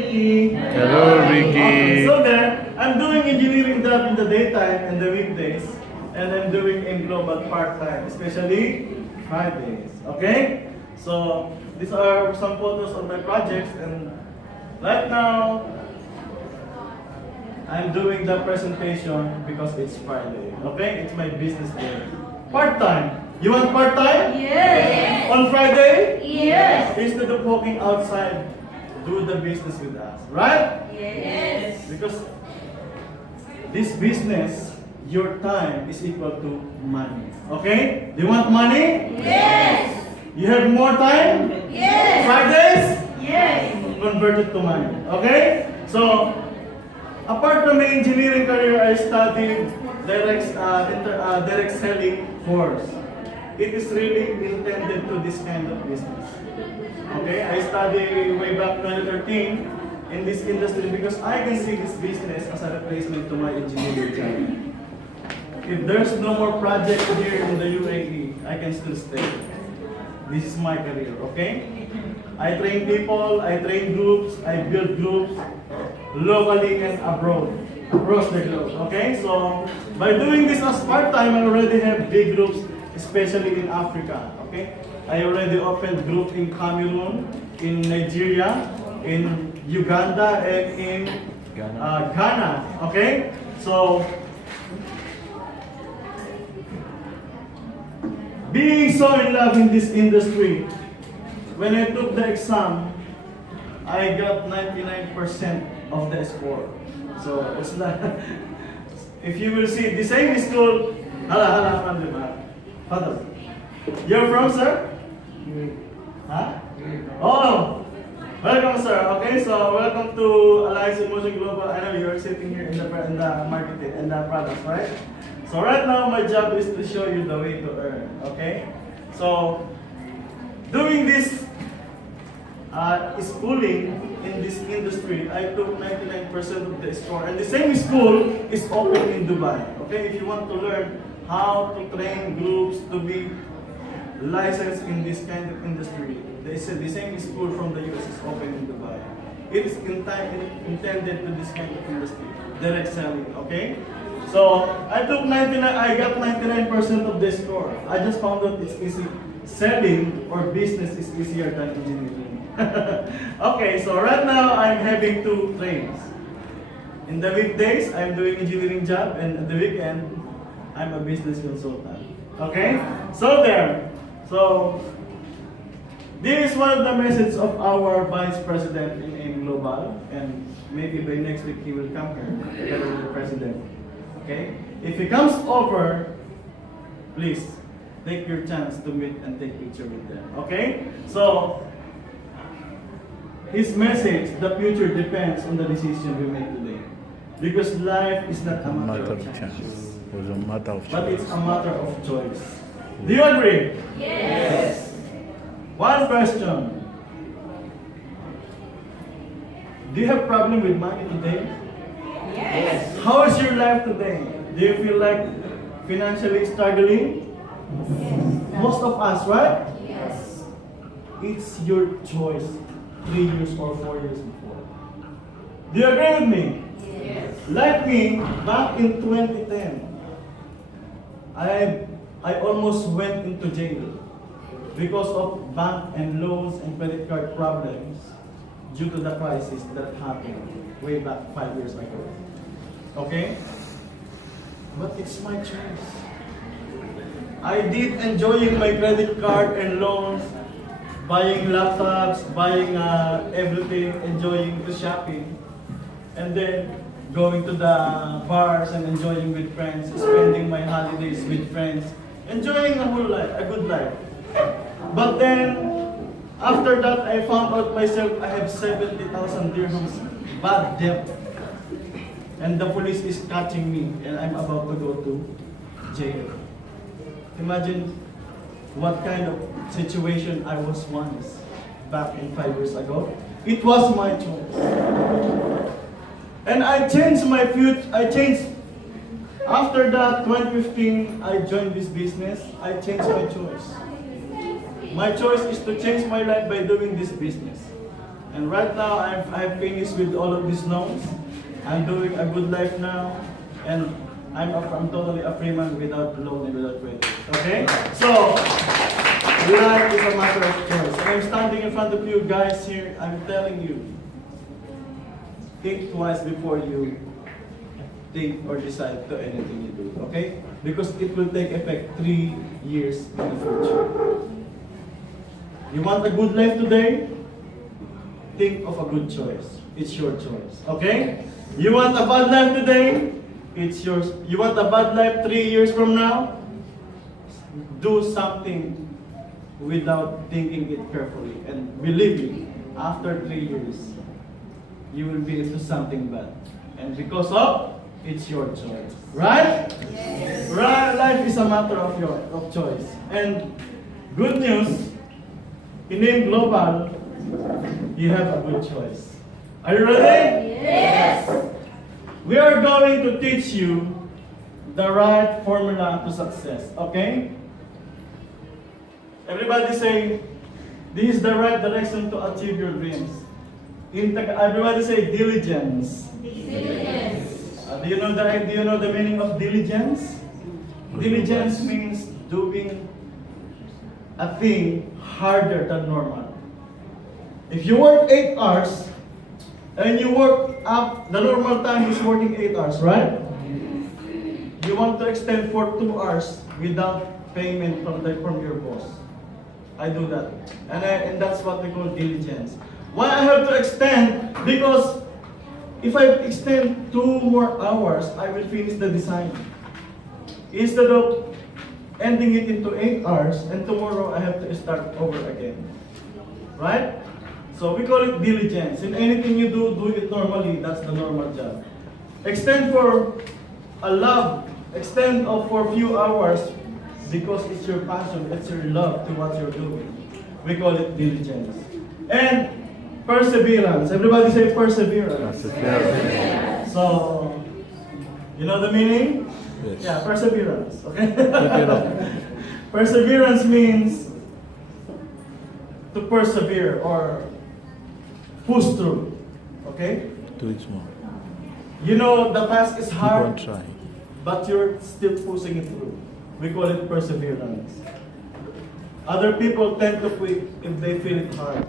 Hello, Ricky. Okay, so then, I'm doing engineering job in the daytime and the weekdays, and I'm doing Aimglobal part-time, especially Fridays. Okay? So, these are some photos of my projects, and right now, I'm doing the presentation because it's Friday. Okay? It's my business day. Part-time. You want part-time? Yes. On Friday? Yes. Instead of walking outside, do the business with us. Right? Yes. Because this business, your time is equal to money. Okay? Do you want money? Yes. You have more time? Yes. Fridays? Yes. Convert it to money. Okay? So, apart from my engineering career, I studied direct selling course. It is really intended to this kind of business. Okay? I studied way back 2013 in this industry because I can see this business as a replacement to my engineering job. If there's no more project here in the UAE, I can still stay. This is my career, okay? I train people, I train groups, I build groups locally and abroad, across the globe, okay? So, by doing this as part-time, I already have big groups, especially in Africa, okay? I already opened group in Cameroon, in Nigeria, in Uganda, and in Ghana, okay? So, being so in love in this industry, when I took the exam, I got 99% of the score. So, it's not, if you will see, the same school, Father, you're from, sir? Huh? Oh, welcome, sir. Okay, so welcome to Alliance Emotion Global. I know you're sitting here in the marketing and the products, right? So right now, my job is to show you the way to earn. Okay, so doing this schooling in this industry, I took 99% of the score, and the same school is open in Dubai. Okay, if you want to learn how to train groups to be licensed in this kind of industry, they said the same school from the US is open in Dubai. It is intended to this kind of industry, direct selling. Okay, so I got 99% of the score. I just found out it's easy. Selling or business is easier than engineering. Okay, so right now I'm having two trains. In the weekdays, I'm doing engineering job, and at the weekend, I'm a business consultant. Okay? So there. So, this is one of the messages of our Vice President in Aimglobal, and maybe by next week he will come here together with the President. Okay? If he comes over, please take your chance to meet and take picture with them. Okay? So, his message, the future depends on the decision we make today. Because life is not a matter of chance. It was a matter of But choice. it's a matter of choice. Do you agree? Yes. One question. Do you have problem with money today? Yes. How is your life today? Do you feel like financially struggling? Most of us, right? Yes. It's your choice 3 years or 4 years before. Do you agree with me? Yes. Like me, back in 2010, I almost went into jail because of bank and loans and credit card problems due to the crisis that happened way back 5 years ago. Okay? But it's my choice. I did enjoying my credit card and loans, buying laptops, buying everything, enjoying the shopping, and then going to the bars and enjoying with friends, spending my holidays with friends, enjoying a whole life, a good life. But then, after that, I found out myself I have 70,000 dirhams bad debt, and the police is catching me, and I'm about to go to jail. Imagine what kind of situation I was once back in 5 years ago. It was my choice. And I changed my future. After that, 2015, I joined this business. I changed my choice. My choice is to change my life by doing this business. And right now, I've finished with all of these loans. I'm doing a good life now, and I'm totally a free man without loan and without credit. Okay? So, life is a matter of choice. And I'm standing in front of you guys here. I'm telling you, think twice before you think or decide to anything you do. Okay? Because it will take effect 3 years in the future. You want a good life today? Think of a good choice. It's your choice. Okay? You want a bad life today? It's yours. You want a bad life 3 years from now? Do something without thinking it carefully. And believe me, after 3 years, you will be into something bad. And because of, it's your choice. Right? Yes. Right? Life is a matter of choice. And good news, in Aimglobal, you have a good choice. Are you ready? Yes. We are going to teach you the right formula to success. Okay? Everybody say, this is the right direction to achieve your dreams. Everybody say diligence. Diligence. Do you know the meaning of diligence? Diligence means doing a thing harder than normal. If you work 8 hours and you work up, the normal time is working 8 hours, right? You want to extend for 2 hours without payment from your boss. I do that, and that's what we call diligence. Why I have to extend? Because if I extend 2 more hours, I will finish the design. Instead of ending it into 8 hours, and tomorrow I have to start over again. Right? So we call it diligence. In anything you do, do it normally. That's the normal job. Extend for a love. Extend for a few hours because it's your passion, it's your love to what you're doing. We call it diligence. And perseverance. Everybody say perseverance. Perseverance. So, you know the meaning? Yes. Yeah, perseverance. Okay? Perseverance. Perseverance means to persevere or push through. Okay? Do it more. You know the task is Keep on hard, trying. but you're still pushing it through. We call it perseverance. Other people tend to quit if they feel it hard.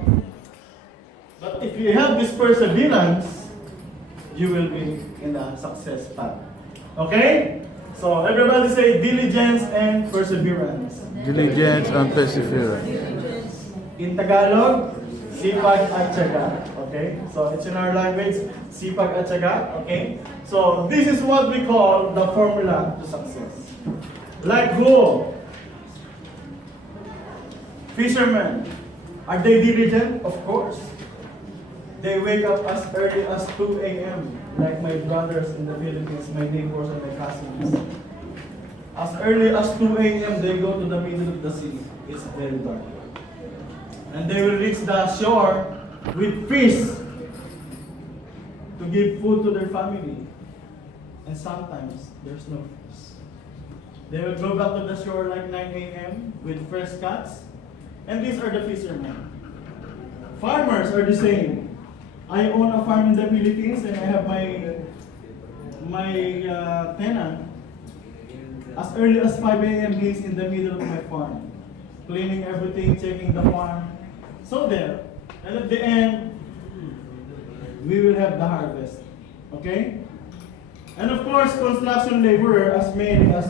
But if you have this perseverance, you will be in a success path. Okay? So everybody say diligence and perseverance. Diligence and perseverance. In Tagalog, sipag at tiyaga. Okay? So it's in our language, sipag at tiyaga. Okay? So this is what we call the formula to success. Like who? Fishermen. Are they diligent? Of course. They wake up as early as 2 a.m. like my brothers in the Philippines, my neighbors and my cousins. As early as 2 a.m. they go to the middle of the sea. It's very dark. And they will reach the shore with fish to give food to their family. And sometimes there's no fish. They will go back to the shore like 9 a.m. with fresh catch. And these are the fishermen. Farmers are the same. I own a farm in the Philippines and I have my tenant. As early as 5 a.m. he's in the middle of my farm, cleaning everything, checking the farm. So there. And at the end, we will have the harvest. Okay? And of course, construction laborer, as many as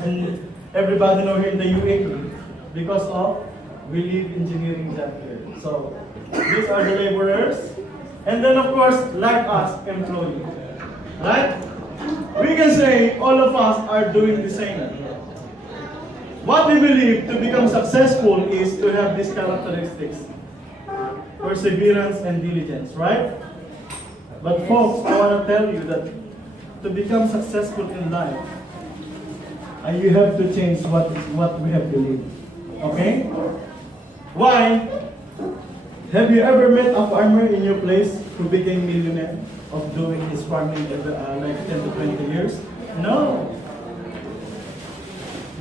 everybody know here in the UAE, because of we live engineering job here. So these are the laborers. And then of course, like us, employees. Right? We can say all of us are doing the same. What we believe to become successful is to have these characteristics. Perseverance and diligence, right? But folks, I want to tell you that to become successful in life, you have to change what we have believed. Okay? Why? Have you ever met a farmer in your place who became millionaire of doing his farming like 10 to 20 years? No.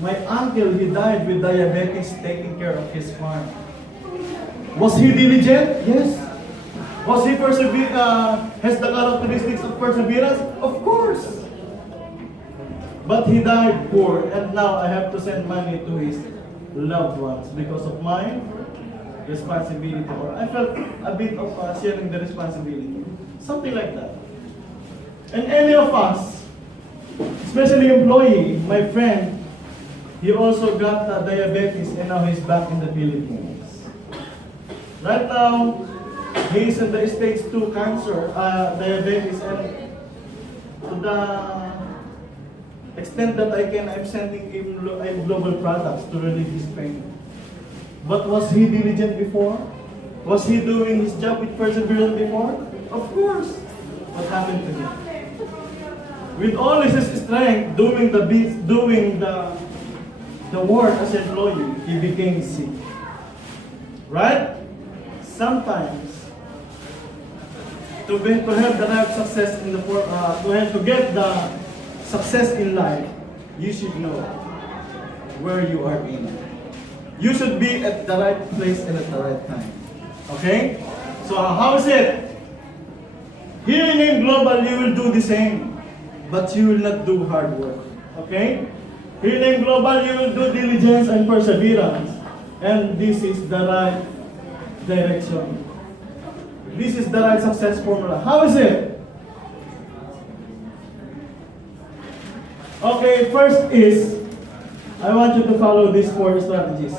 My uncle, he died with diabetes taking care of his farm. Was he diligent? Yes. Was he has the characteristics of perseverance? Of course. But he died poor, and now I have to send money to his loved ones because of my responsibility. Or I felt a bit of sharing the responsibility. Something like that. And any of us, especially employee, my friend, he also got diabetes and now he's back in the Philippines. Right now, he is in the stage 2 cancer, diabetes, and to the extent that I'm sending him global products to relieve his pain. But was he diligent before? Was he doing his job with perseverance before? Of course. What happened to him? With all his strength, doing the work as an employee, he became sick. Right? Sometimes, to have the life success in the to get the success in life, you should know where you are in. You should be at the right place and at the right time. Okay? So how is it? Here in Aimglobal, you will do the same, but you will not do hard work. Okay? Here in Aimglobal, you will do diligence and perseverance. And this is the right direction. This is the right success formula. How is it? Okay, first is, I want you to follow these 4 strategies.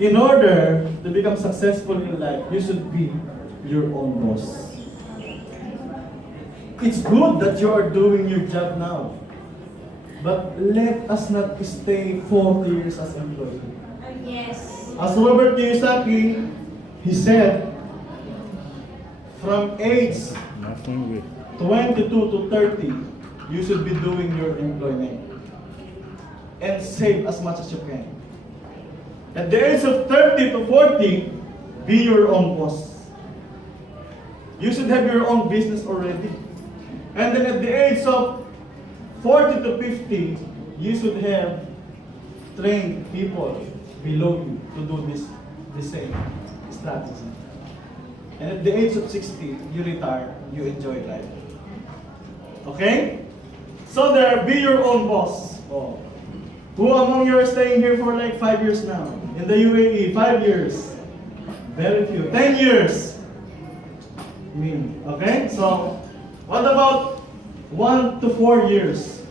In order to become successful in life, you should be your own boss. It's good that you are doing your job now. But let us not stay 40 years as employee. Yes. As Robert Kiyosaki, he said, from age Nothing with. 22 to 30, you should be doing your employment and save as much as you can. At the age of 30 to 40, be your own boss. You should have your own business already. And then at the age of 40 to 50, you should have trained people below you to do the same strategy. And at the age of 60, you retire, you enjoy life. Okay? So there, be your own boss. Oh. Who among you are staying here for like 5 years now? In the UAE, 5 years. Very few. 10 years. Okay? So, what about 1 to 4 years?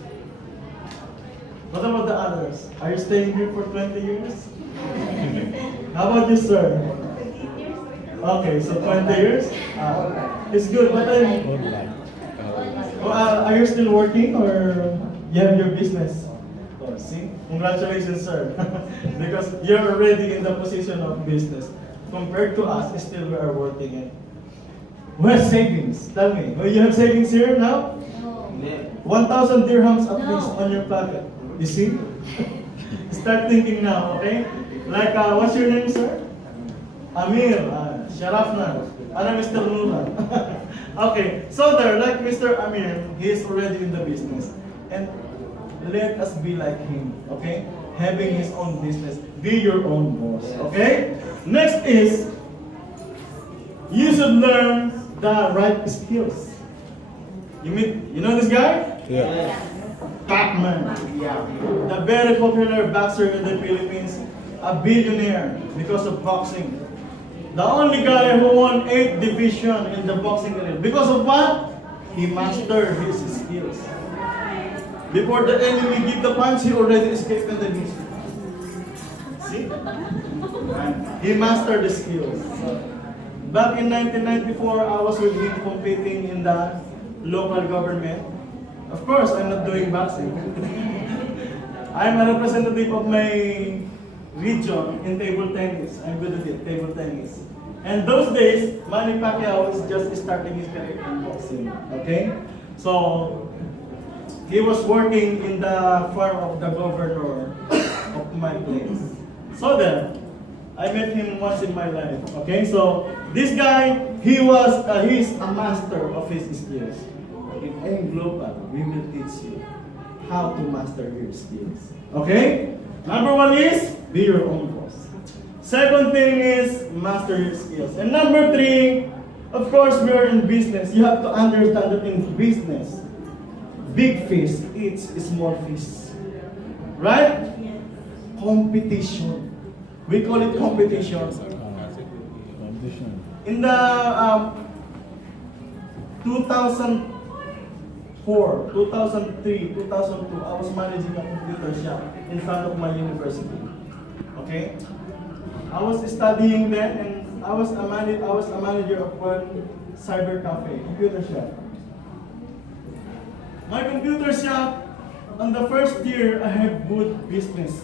What about the others? Are you staying here for 20 years? How about you, sir? Okay, so 20 years? It's good, but are you still working or you have your business? Oh, see? Congratulations, sir. Because you're already in the position of business. Compared to us, still we are working it. Where's savings? Tell me. You have savings here now? No. 1,000 dirhams at No. least on your pocket. You see? Start thinking now, okay? Like, what's your name, sir? Amir. Sharafna. Ano, Mr. Nura? Okay, so there, like Mr. Amir, he is already in the business. And let us be like him, okay? Having his own business. Be your own boss, okay? Next is, you should learn the right skills. You know this guy? Yeah. Pac-Man. The very popular boxer in the Philippines, a billionaire because of boxing. The only guy who won 8 division in the boxing career. Because of what? He mastered his skills. Before the enemy give the punch, he already escaped the enemy. See? He mastered the skills. Back in 1994, I was with him competing in the local government. Of course, I'm not doing boxing. I'm a representative of my region in table tennis. I'm good at it, table tennis. And those days, Manny Pacquiao is just starting his career in boxing. Okay? So, he was working in the farm of the governor of my place. So then, I met him once in my life. Okay? So, this guy, he's a master of his skills. In Aimglobal, we will teach you how to master your skills. Okay? Number 1 is, be your own boss. Second thing is, master your skills. And number 3, Of course, we are in business. You have to understand that in business, big fish eats small fish. Right? Competition. We call it competition. Condition. In the 2004, 2003, 2002, I was managing a computer shop in front of my university. Okay? I was studying then, and I was a manager of one cyber cafe, computer shop. My computer shop, on the first year, I had good business.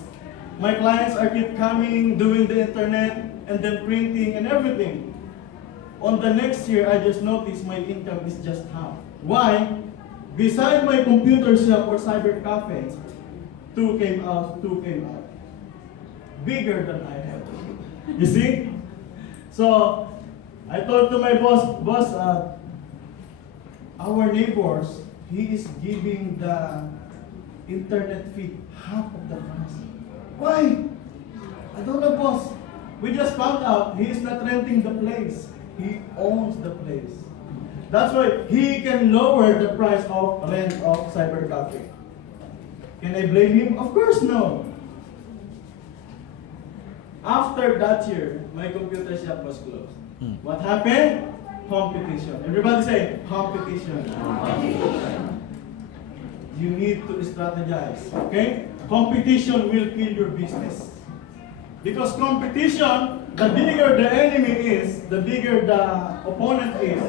My clients are keep coming, doing the internet, and then printing and everything. On the next year, I just noticed my income is just half. Why? Beside my computer shop or cyber cafe, two came out. Bigger than I have. You see? So, I told to my boss, our neighbors, he is giving the internet fee half of the price. Why? I don't know, boss. We just found out he is not renting the place. He owns the place. That's why he can lower the price of rent of cyber cafe. Can I blame him? Of course no. After that year, my computer shop was closed. What happened? Competition. Everybody say, competition. You need to strategize, okay? Competition will kill your business. Because competition, the bigger the enemy is, the bigger the opponent is.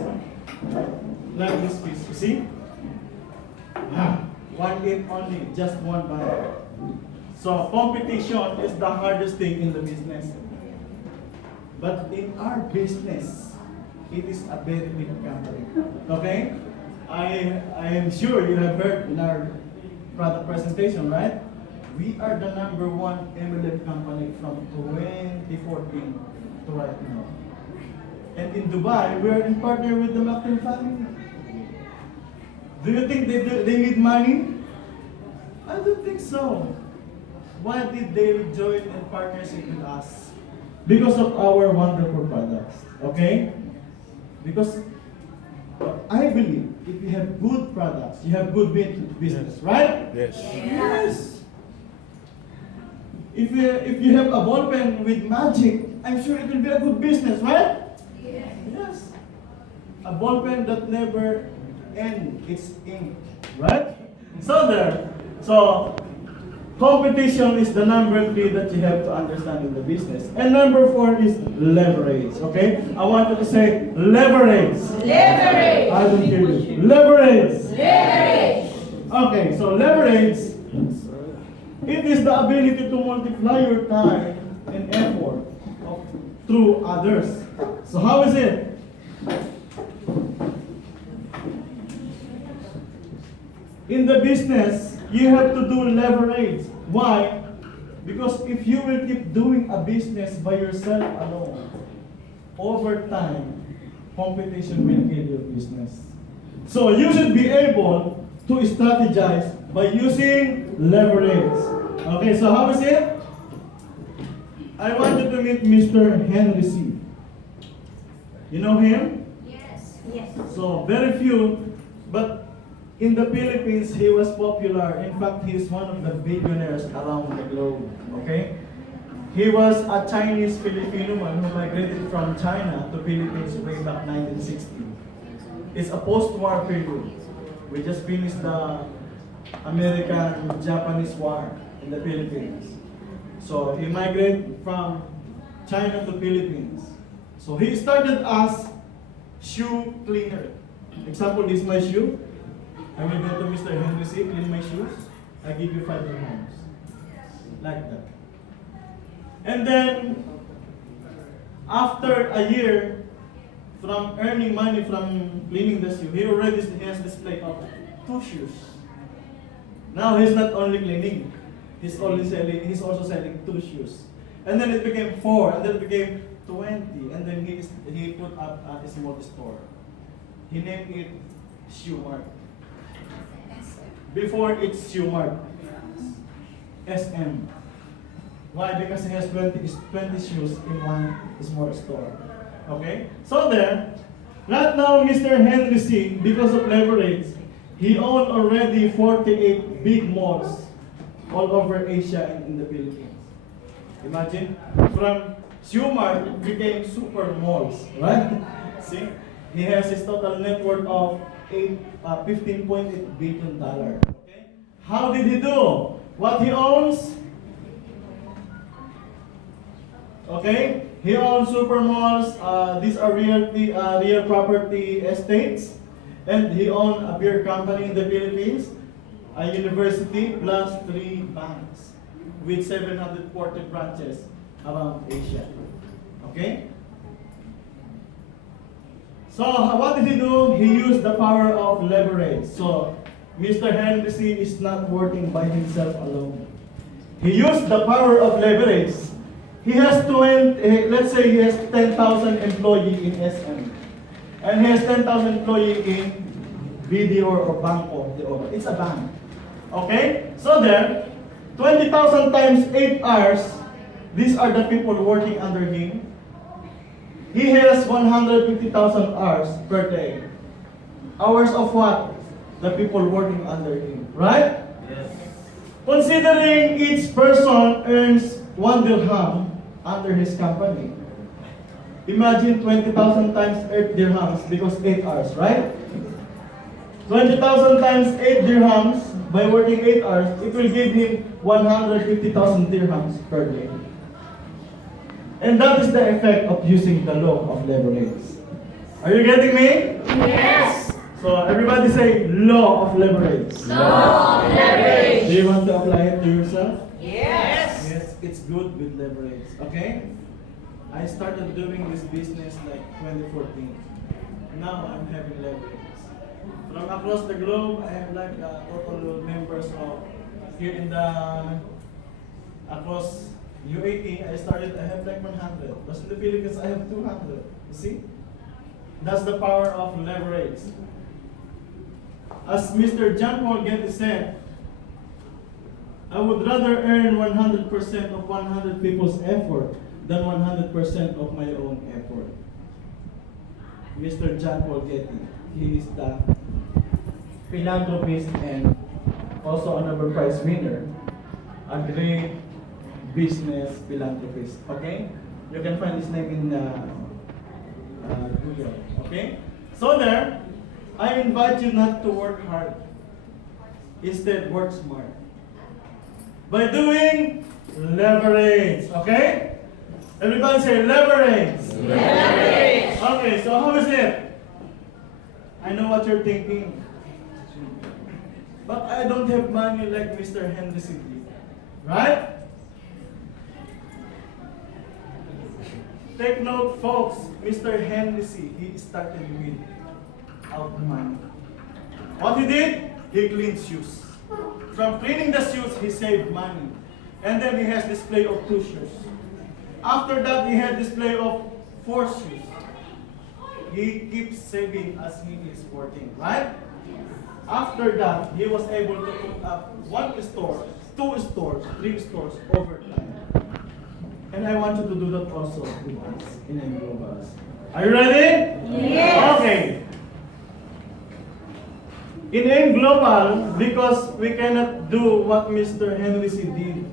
Like this piece, you see? One hit only, just one buyer. So competition is the hardest thing in the business. But in our business, it is a very big company. Okay? I am sure you have heard in our product presentation, right? We are the #1 MLM company from 2014 to right now. And in Dubai, we are in partner with the Macron family. Do you think they need money? I don't think so. Why did they join in partnership with us? Because of our wonderful products. Okay? Because I believe if you have good products, you have good business, right? Yes. Yes. If you have a ball pen with magic, I'm sure it will be a good business, right? Yes. A ball pen that never ends its ink, right? So competition is the #3 that you have to understand in the business. And #4 is leverage, okay? I want you to say leverage. Leverage. I don't hear you. Leverage. Leverage. Okay, so leverage, it is the ability to multiply your time and effort through others. So how is it? In the business, you have to do leverage. Why? Because if you will keep doing a business by yourself alone, over time, competition will kill your business. So you should be able to strategize by using leverage. Okay, so how is it? I want you to meet Mr. Henry C. You know him? Yes. Yes. So very few, but in the Philippines, he was popular. In fact, he is one of the billionaires around the globe. Okay? He was a Chinese Filipino man who migrated from China to Philippines way back 1960. It's a post-war period. We just finished the American-Japanese war in the Philippines. So he migrated from China to Philippines. So he started as shoe cleaner. Example, this is my shoe. I will go to Mr. Henry C, clean my shoes. I give you 5 dirhams. Like that. And then, after a year, from earning money from cleaning the shoe, he already has display of 2 shoes. Now he's not only cleaning, he's also selling 2 shoes. And then it became 4, and then it became 20, and then he put up a small store. He named it Shoe Mart. Before it's Shoe Mart. SM. Why? Because he has 20 shoes in one small store. Okay? So there, Right now, Mr. Henry C., because of leverage, he owned already 48 big malls all over Asia and in the Philippines. Imagine, from Sumart, it became super malls, right? See, he has his total net worth of $15.8 billion. Okay? How did he do? What he owns? Okay, he owns super malls. These are real property estates, and he owns a beer company in the Philippines, a university, plus 3 banks with 740 branches around Asia. Okay. So what did he do? He used the power of leverage. So Mr. Henry C. is not working by himself alone. He used the power of leverage. He has 20, let's say he has 10,000 employees in SM. And he has 10,000 employees in BDO or Banco de Oro. It's a bank. Okay? So then, 20,000 times 8 hours, these are the people working under him. He has 150,000 hours per day. Hours of what? The people working under him. Right? Yes. Considering each person earns 1 dirham under his company. Imagine 20,000 times 8 dirhams because 8 hours, right? 20,000 times 8 dirhams by working 8 hours, it will give him 150,000 dirhams per day. And that is the effect of using the law of leverage. Are you getting me? Yes. So everybody say law of leverage. Law of leverage. Do you want to apply it to yourself? Yes. Yes, it's good with leverage. Okay? I started doing this business like 2014. Now I'm having leverage. From across the globe, I have like total members of here in the across UAE. I have like 100. But in the Philippines, I have 200. You see? That's the power of leverage. As Mr. John Paul Getty said, I would rather earn 100% of 100 people's effort than 100% of my own effort. Mr. John Paul Getty, he is the philanthropist and also a Nobel Prize winner, a great business philanthropist. Okay? You can find his name in Google. Okay? So there, I invite you not to work hard. Instead, work smart. By doing leverage. Okay? Everybody say leverage. Leverage. Okay, so how is it? I know what you're thinking. But I don't have money like Mr. Henry C. Right? Take note, folks. Mr. Henry C. He started without money. What he did? He cleaned shoes. From cleaning the shoes, he saved money. And then he has display of 2 shoes. After that, he had display of 4 shoes. He keeps saving as he is working, right? After that, he was able to put up 1 store, 2 stores, 3 stores over time. And I want you to do that also with us in Aimglobal. Are you ready? Yes. Okay. In Aimglobal, because we cannot do what Mr. Henry C. did,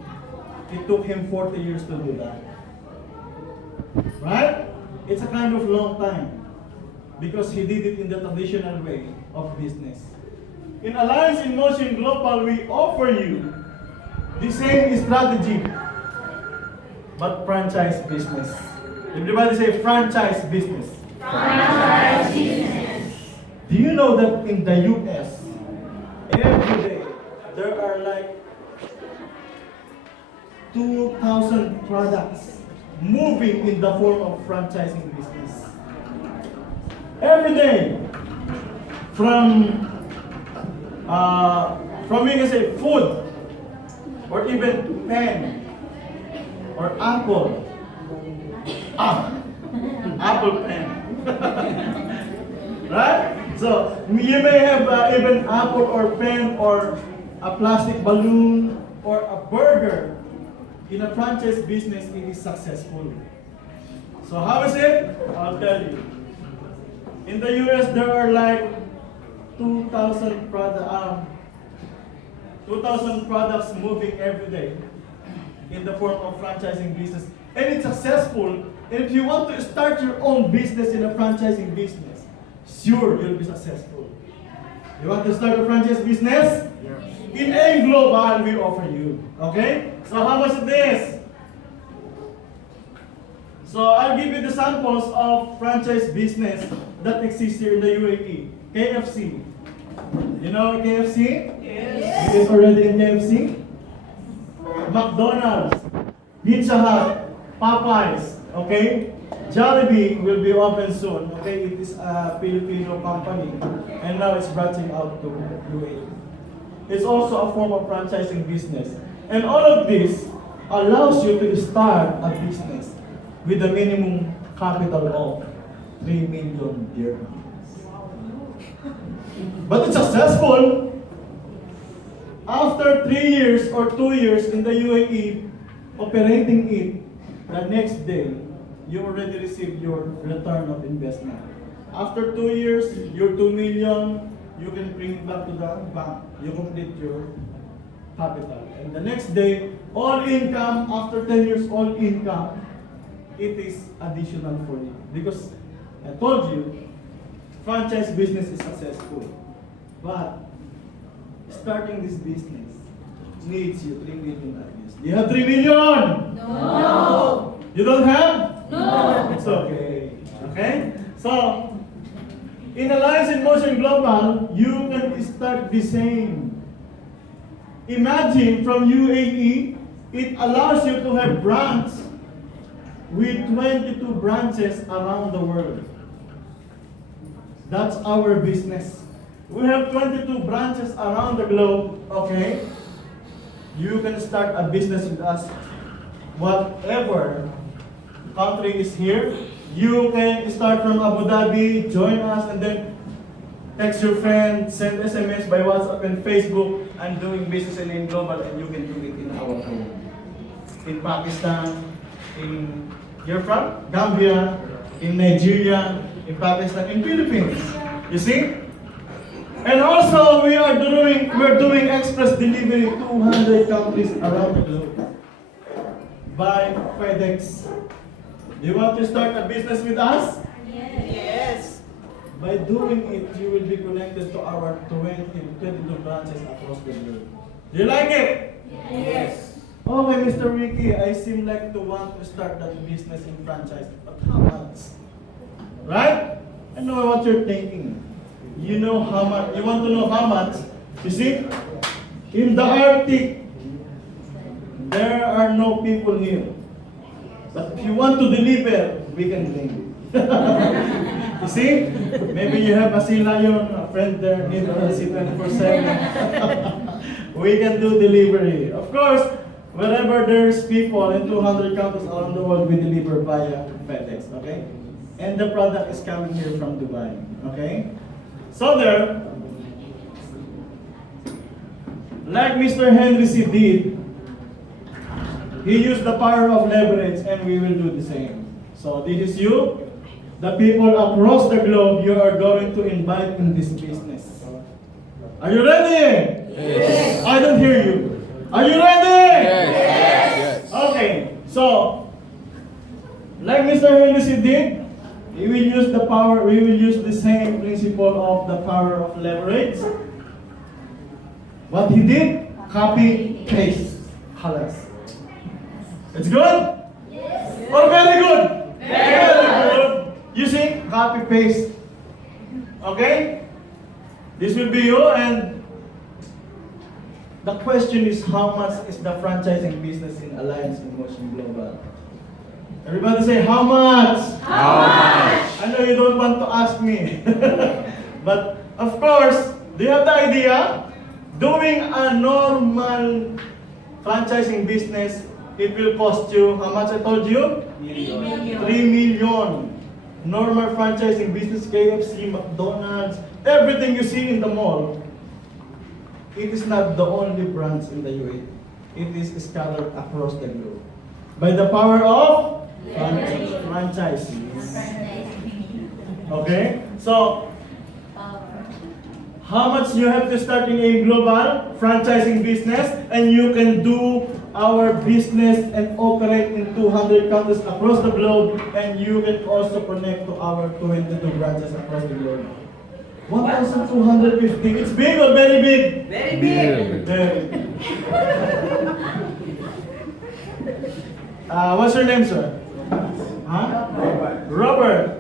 it took him 40 years to do that. Right? It's a kind of long time because he did it in the traditional way of business. In Alliance in Motion Global, we offer you the same strategy, but franchise business. Everybody say franchise business. Franchise business. Do you know that in the US, every day, there are like 2,000 products moving in the form of franchising business. Every day, from we can say food, or even pen, or apple. Apple pen. Right? So, you may have even apple or pen or a plastic balloon or a burger. In a franchise business, it is successful. So how is it? I'll tell you. In the US, there are like 2,000 products moving every day in the form of franchising business. And it's successful. And if you want to start your own business in a franchising business, sure, you'll be successful. You want to start a franchise business? In Aimglobal, we offer you. Okay? So how much is this? So I'll give you the samples of franchise business that exists here in the UAE. KFC. You know KFC? Yes. You guys already in KFC? McDonald's, Pizza Hut, Popeyes, okay? Jollibee will be open soon, okay? It is a Filipino company, and now it's branching out to UAE. It's also a form of franchising business. And all of this allows you to start a business with a minimum capital of 3 million dirhams. But it's successful. After 3 years or 2 years in the UAE, operating it, the next day, you already receive your return of investment. After 2 years, your 2 million, you can bring it back to the bank. You complete your capital. And the next day, all income, after 10 years, all income, it is additional for you. Because I told you, franchise business is successful. But starting this business needs you 3 million at least. Do you have 3 million? No. You don't have? No. It's okay. Okay? So, in Alliance in Motion Global, you can start the same. Imagine from UAE, it allows you to have branch with 22 branches around the world. That's our business. We have 22 branches around the globe, okay? You can start a business with us. Whatever country is here, you can start from Abu Dhabi, join us, and then text your friend, send SMS by WhatsApp and Facebook. I'm doing business in Aimglobal, and you can do it in our home. In Pakistan, you're from Gambia, in Nigeria, in Pakistan, in Philippines. You see? And also, we're doing express delivery 200 countries around the globe by FedEx. Do you want to start a business with us? Yes. By doing it, you will be connected to our 22 branches across the globe. Do you like it? Yes. Okay, Mr. Ricky, I seem like to want to start that business in franchise, but how much? Right? I know what you're thinking. You know how much, you want to know how much? You see, in the Arctic, there are no people here. But if you want to deliver, we can bring. You see? Maybe you have a sea lion, a friend there, need to see 24/7. We can do delivery. Of course, wherever there's people in 200 countries around the world, we deliver via FedEx, okay? And the product is coming here from Dubai, okay? So there, like Mr. Henry C. did, he used the power of leverage, and we will do the same. So this is you, the people across the globe you are going to invite in this business. Are you ready? Yes. I don't hear you. Are you ready? Yes. Okay, so like Mr. Henry C. did, we will use the same principle of the power of leverage. What he did, copy, paste, halas. It's good? Yes. Or very good? Very good. You see, copy, paste. Okay? This will be you, and the question is, how much is the franchising business in Alliance in Motion Global? Everybody say, how much? How much? I know you don't want to ask me. But, of course, do you have the idea? Doing a normal franchising business, it will cost you, how much I told you? 3 million. 3 million. Normal franchising business, KFC, McDonald's, everything you see in the mall, it is not the only branch in the UAE. It is scattered across the globe. By the power of franchise. Okay? So, how much you have to start in a global franchising business, and you can do our business and operate in 200 countries across the globe, and you can also connect to our 22 branches across the globe. 1,250. It's big or very big? Very big. Very big. What's your name, sir? Huh? Robert.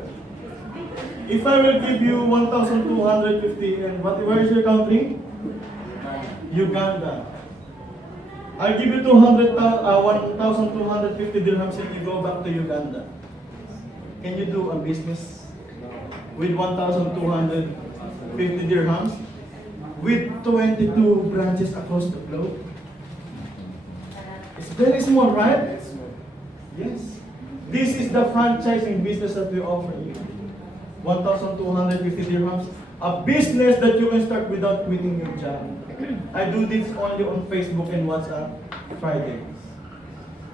If I will give you 1,250, and where is your country? Uganda. I'll give you 1,250 dirhams if you go back to Uganda. Can you do a business with 1,250 dirhams with 22 branches across the globe? It's very small, right? Yes. This is the franchising business that we offer you. 1,250 dirhams. A business that you can start without quitting your job. I do this only on Facebook and WhatsApp Fridays.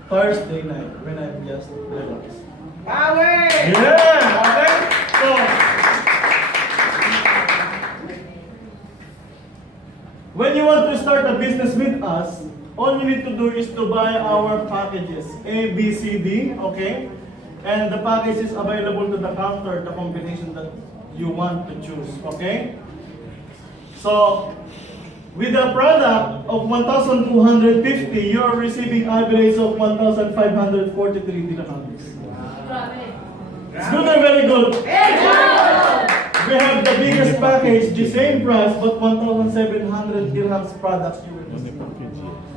Thursday night when I'm just relaxed. Power! Yeah! Okay? So, when you want to start a business with us, all you need to do is to buy our packages, A, B, C, D, okay? And the package is available to the counter, the combination that you want to choose, okay? So, with a product of 1,250, you are receiving average of 1,543 dirhams. It's good or very good? We have the biggest package, the same price, but 1,700 dirhams products you will receive,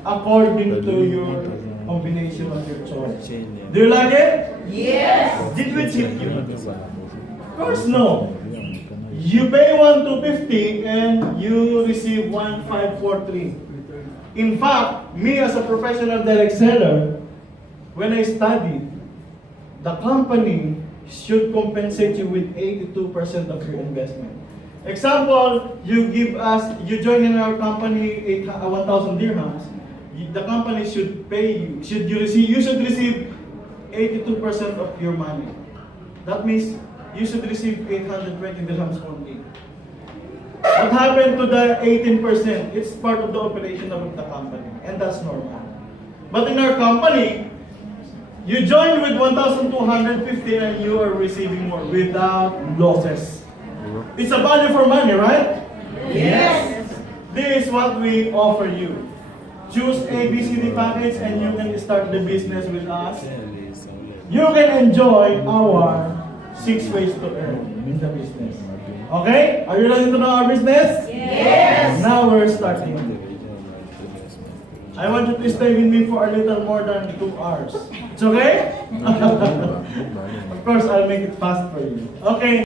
according to your combination of your choice. Do you like it? Yes. Did we cheat you? Of course no. You pay 1,250 and you receive 1,543. In fact, me as a professional direct seller, when I studied, the company should compensate you with 82% of your investment. Example, you join in our company 1,000 dirhams. The company should pay you. You should receive 82% of your money. That means you should receive 820 dirhams only. What happened to the 18%? It's part of the operation of the company, and that's normal. But in our company, you join with 1,250 and you are receiving more without losses. It's a value for money, right? Yes. This is what we offer you. Choose A, B, C, D package and you can start the business with us. You can enjoy our 6 ways to earn in the business. Okay? Are you ready to know our business? Yes. Now we're starting. I want you to stay with me for a little more than 2 hours. It's okay? Of course, I'll make it fast for you. Okay.